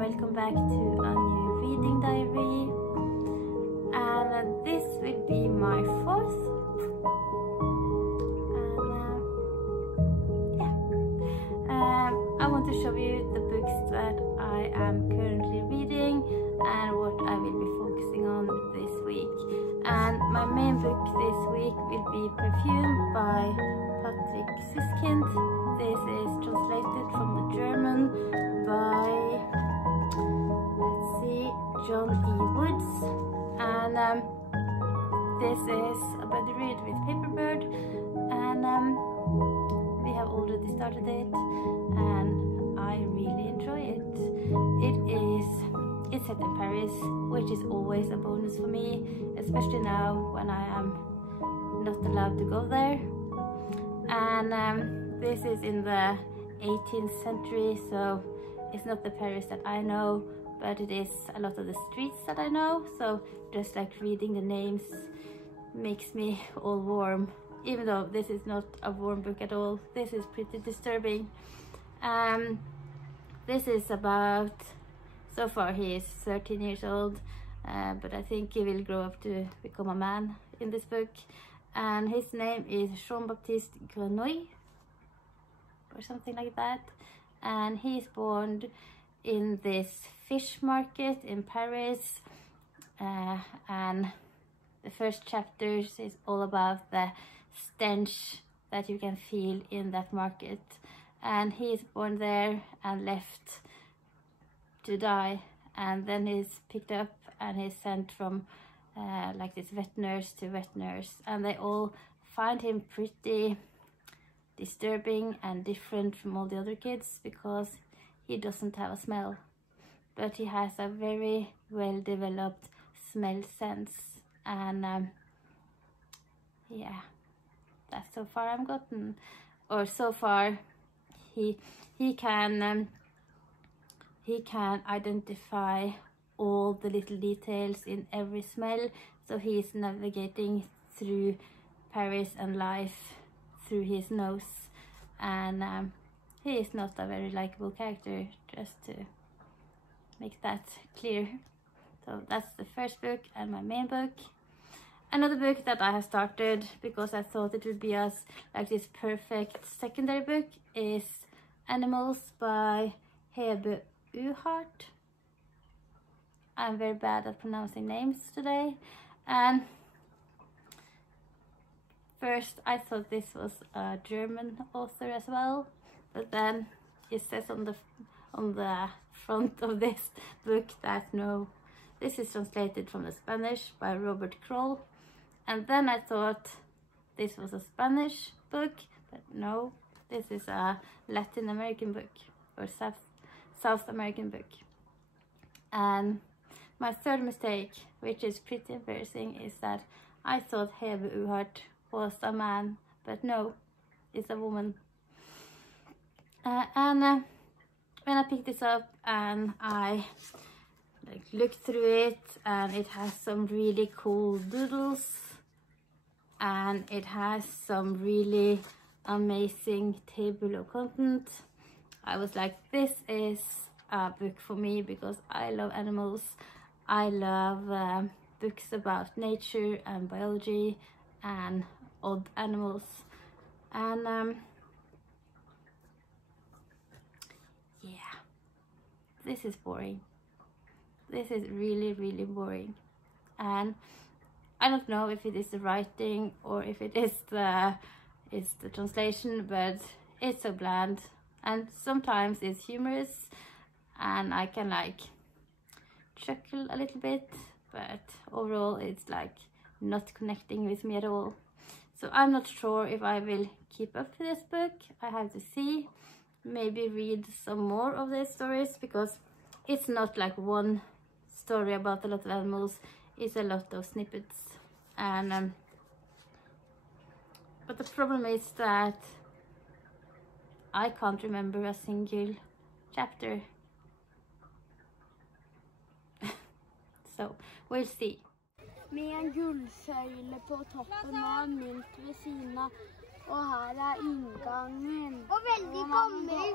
welcome back to a new reading diary, and this will be my fourth. I want to show you the books that I am currently reading and what I will be focusing on this week. And my main book this week will be Perfume by Suskind. This is translated from the German by, let's see, John E. Woods. And this is a buddy read with Paperbird, and we have already started it and I really enjoy it. It's set in Paris, which is always a bonus for me, especially now when I am not allowed to go there. And this is in the 18th century, so it's not the Paris that I know, but it is a lot of the streets that I know, so just like reading the names makes me all warm, even though this is not a warm book at all. This is pretty disturbing. This is about, so far he is 13 years old, but I think he will grow up to become a man in this book. And his name is Jean-Baptiste Grenouille or something like that, and he is born in this fish market in Paris, and the first chapters is all about the stench that you can feel in that market. And he is born there and left to die, and then he's picked up and he's sent from like this wet nurse to wet nurse, and they all find him pretty disturbing and different from all the other kids because he doesn't have a smell, but he has a very well developed smell sense. And yeah, that's so far I've gotten, or so far he can identify all the little details in every smell, so he's navigating through Paris and life through his nose. And he is not a very likable character, just to make that clear. So that's the first book and my main book. Another book that I have started because I thought it would be like this perfect secondary book is Animals by Hebe Uhart. I'm very bad at pronouncing names today. And first I thought this was a German author as well, but then it says on the front of this book that no, this is translated from the Spanish by Robert Kroll. And then I thought this was a Spanish book, but no, this is a Latin American book, or South American book. And my third mistake, which is pretty embarrassing, is that I thought Hebe Uhart was a man, but no, it's a woman. And when I picked this up and I looked through it, and it has some really cool doodles, and it has some really amazing table of content, I was like, this is a book for me because I love animals. I love books about nature and biology and odd animals. And yeah, this is boring. this is really, really boring. And I don't know if it is the writing or if it is the translation, but it's so bland. And sometimes it's humorous and I can like chuckle a little bit, but overall it's like not connecting with me at all. So I'm not sure if I will keep up with this book. I have to see, maybe read some more of these stories, because it's not like one story about a lot of animals, it's a lot of snippets. And but the problem is that I can't remember a single chapter. So we'll see. Med en guldsøyle på toppen og en mynt ved siden av. Og her inngangen. Og veldig gammel.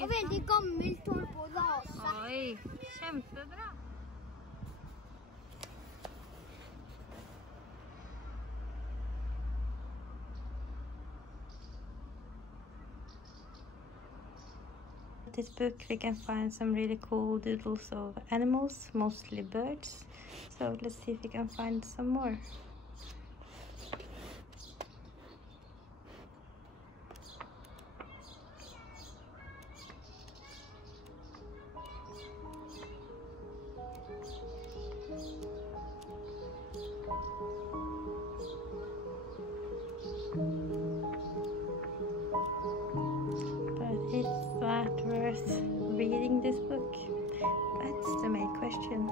Og veldig gammelt tål på rase. Oi, kjempebra. This book we can find some really cool doodles of animals, mostly birds. So let's see if we can find some more. Is that worth reading this book? That's the main question.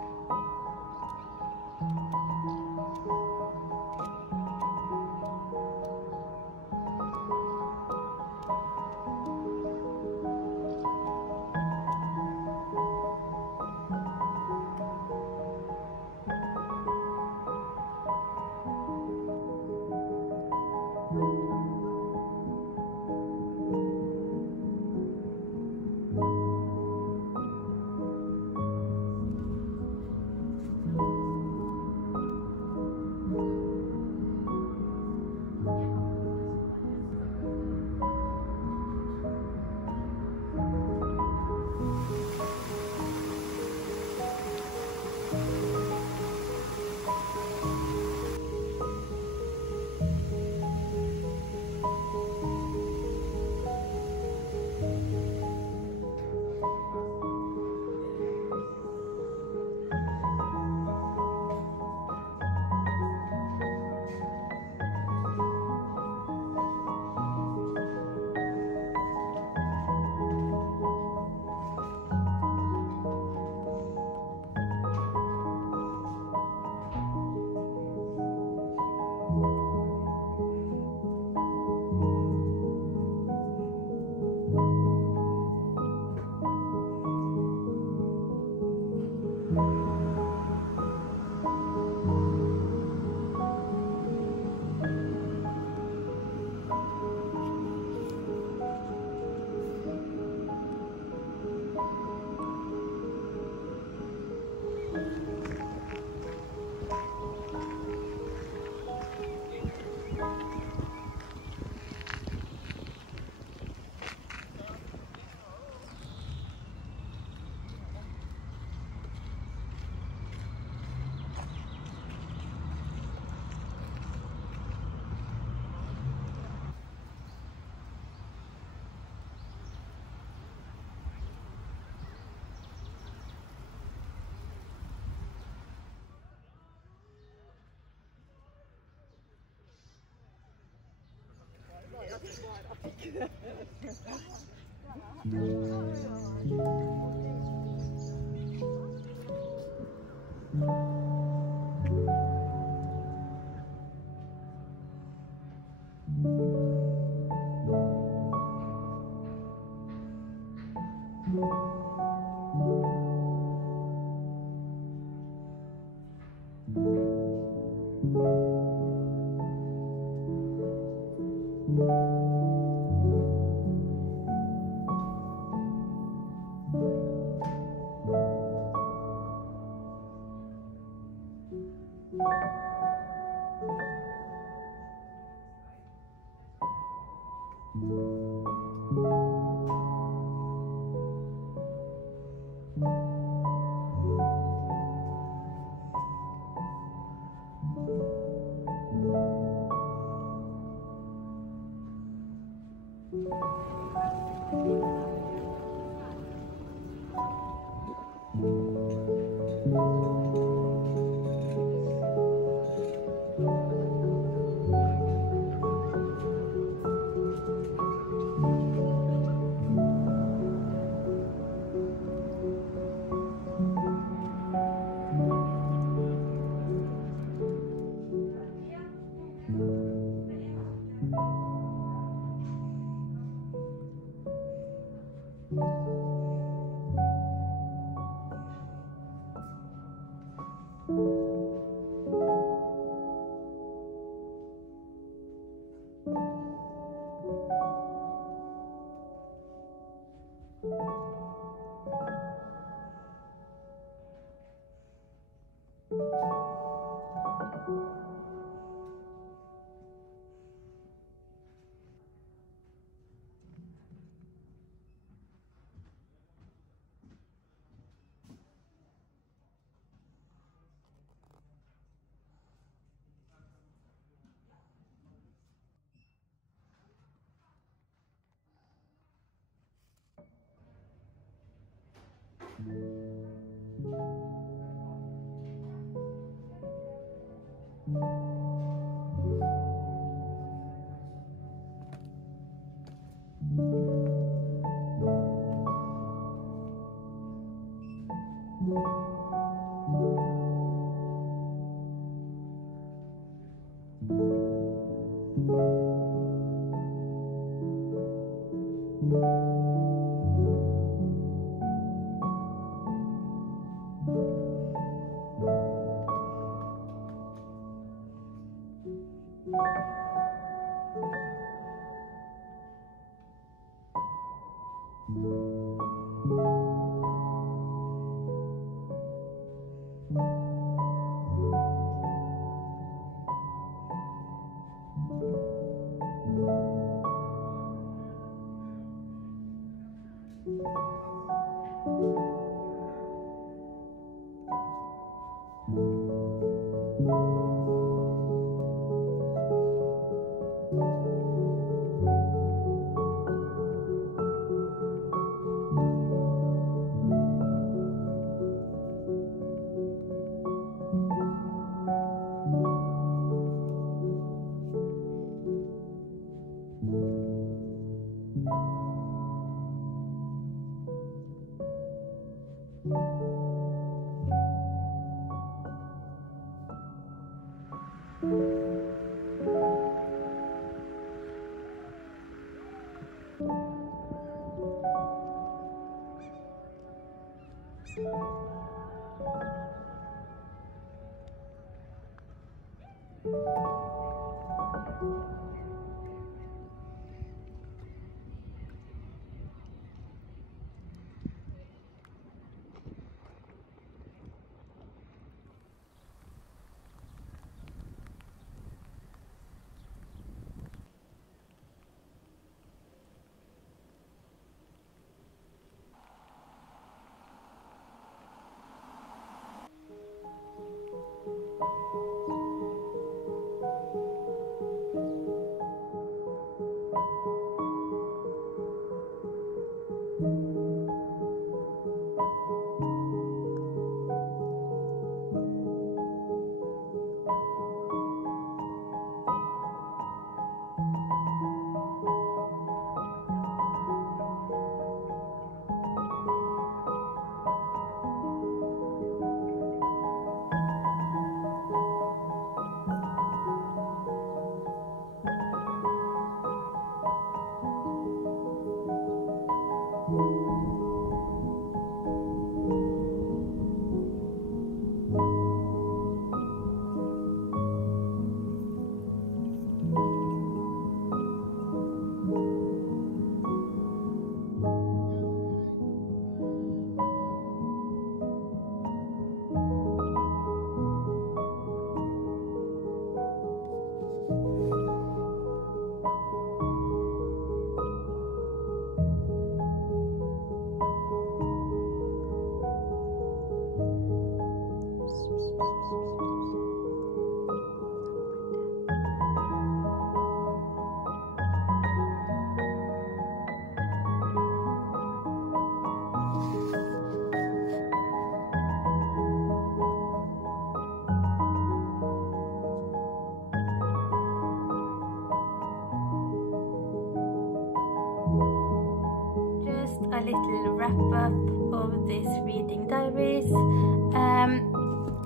little wrap up of this reading Diaries.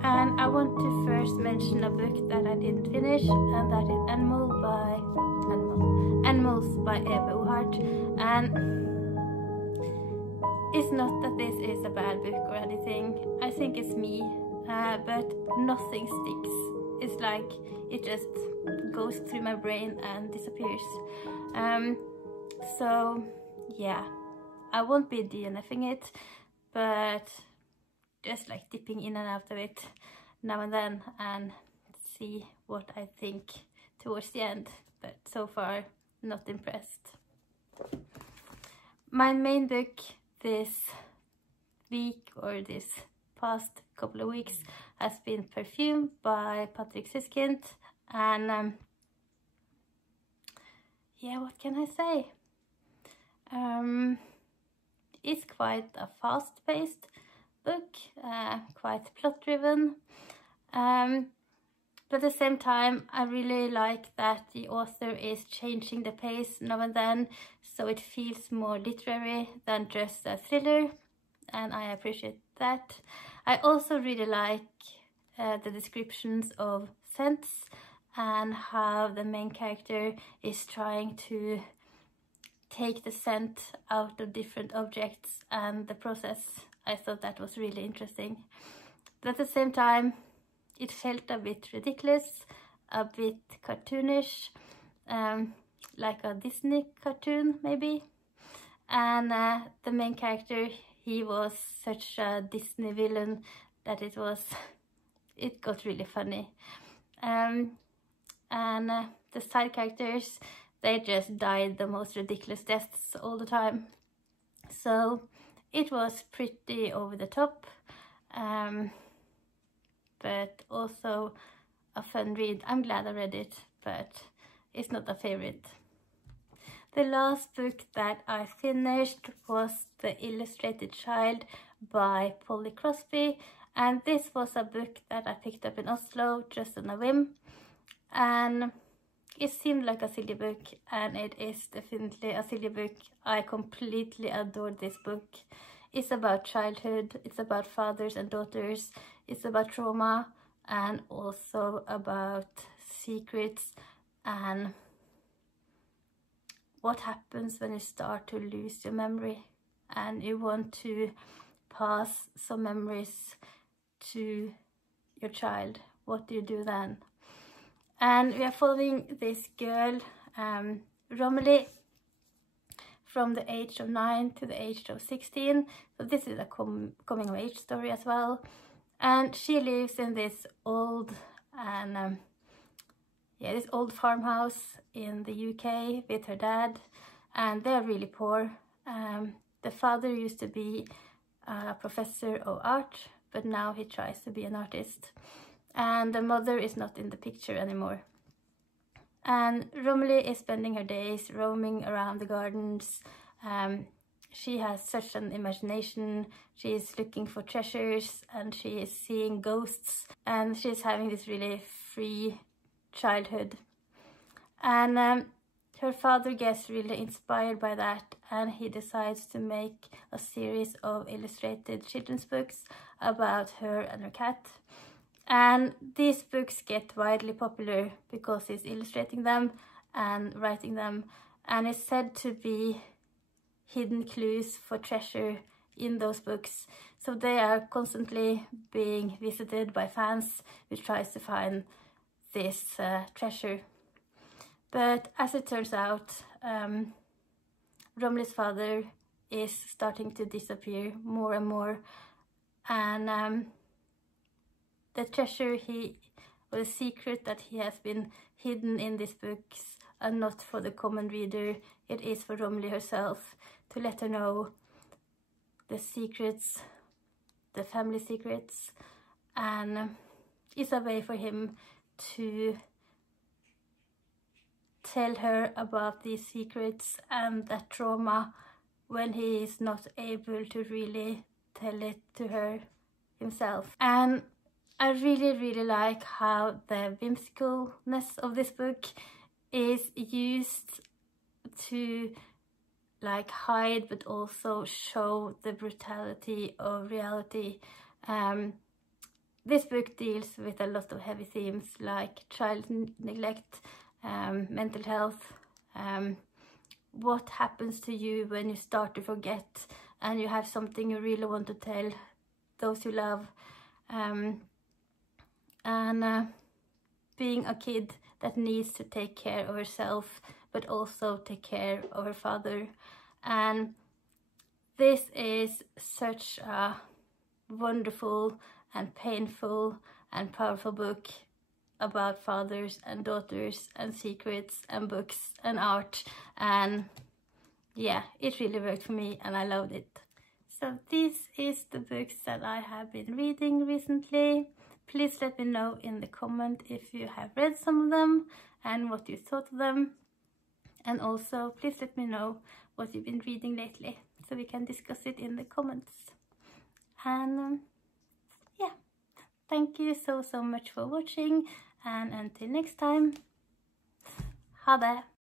And I want to first mention a book that I didn't finish, and that is Animals by Hebe Uhart. And it's not that this is a bad book or anything. I think it's me, but nothing sticks. It's like it just goes through my brain and disappears. So yeah, I won't be DNFing it, but just like dipping in and out of it now and then and see what I think towards the end. But so far, not impressed. My main book this week, or this past couple of weeks, has been Perfume by Suskind. And yeah, what can I say? It's quite a fast-paced book, quite plot-driven, but at the same time I really like that the author is changing the pace now and then, so it feels more literary than just a thriller, and I appreciate that. I also really like the descriptions of scents and how the main character is trying to take the scent out of different objects and the process. I thought that was really interesting. But at the same time, it felt a bit ridiculous, a bit cartoonish, like a Disney cartoon maybe. And the main character, he was such a Disney villain that it got really funny. And the side characters, they just died the most ridiculous deaths all the time. So it was pretty over the top, but also a fun read. I'm glad I read it, but it's not a favorite. The last book that I finished was The Illustrated Child by Crosby, and this was a book that I picked up in Oslo just on a whim, and it seemed like a silly book, and it is definitely a silly book. I completely adored this book. It's about childhood, it's about fathers and daughters, it's about trauma, and also about secrets and what happens when you start to lose your memory and you want to pass some memories to your child. What do you do then? And we are following this girl, Romilly, from the age of 9 to the age of 16. So this is a coming of age story as well. And she lives in this old this old farmhouse in the UK with her dad, and they're really poor. The father used to be a professor of art, but now he tries to be an artist. And the mother is not in the picture anymore. And Romilly is spending her days roaming around the gardens. She has such an imagination. She is looking for treasures and she is seeing ghosts, and she's having this really free childhood. And her father gets really inspired by that, and he decides to make a series of illustrated children's books about her and her cat. And these books get widely popular because he's illustrating them and writing them, and it's said to be hidden clues for treasure in those books. So they are constantly being visited by fans who tries to find this treasure. But as it turns out, Romilly's father is starting to disappear more and more, and the treasure or the secret that he has been hidden in these books are not for the common reader. It is for Romilly herself, to let her know the secrets, the family secrets, and it's a way for him to tell her about these secrets and that trauma when he is not able to really tell it to her himself. And I really like how the whimsicalness of this book is used to like hide but also show the brutality of reality. This book deals with a lot of heavy themes like child neglect, mental health, what happens to you when you start to forget and you have something you really want to tell those you love, and being a kid that needs to take care of herself but also take care of her father. And this is such a wonderful and painful and powerful book about fathers and daughters and secrets and books and art, and yeah, it really worked for me and I loved it. So this is the books that I have been reading recently. Please let me know in the comment if you have read some of them and what you thought of them, and also please let me know what you've been reading lately so we can discuss it in the comments. And yeah, thank you so much for watching, and until next time, ha det!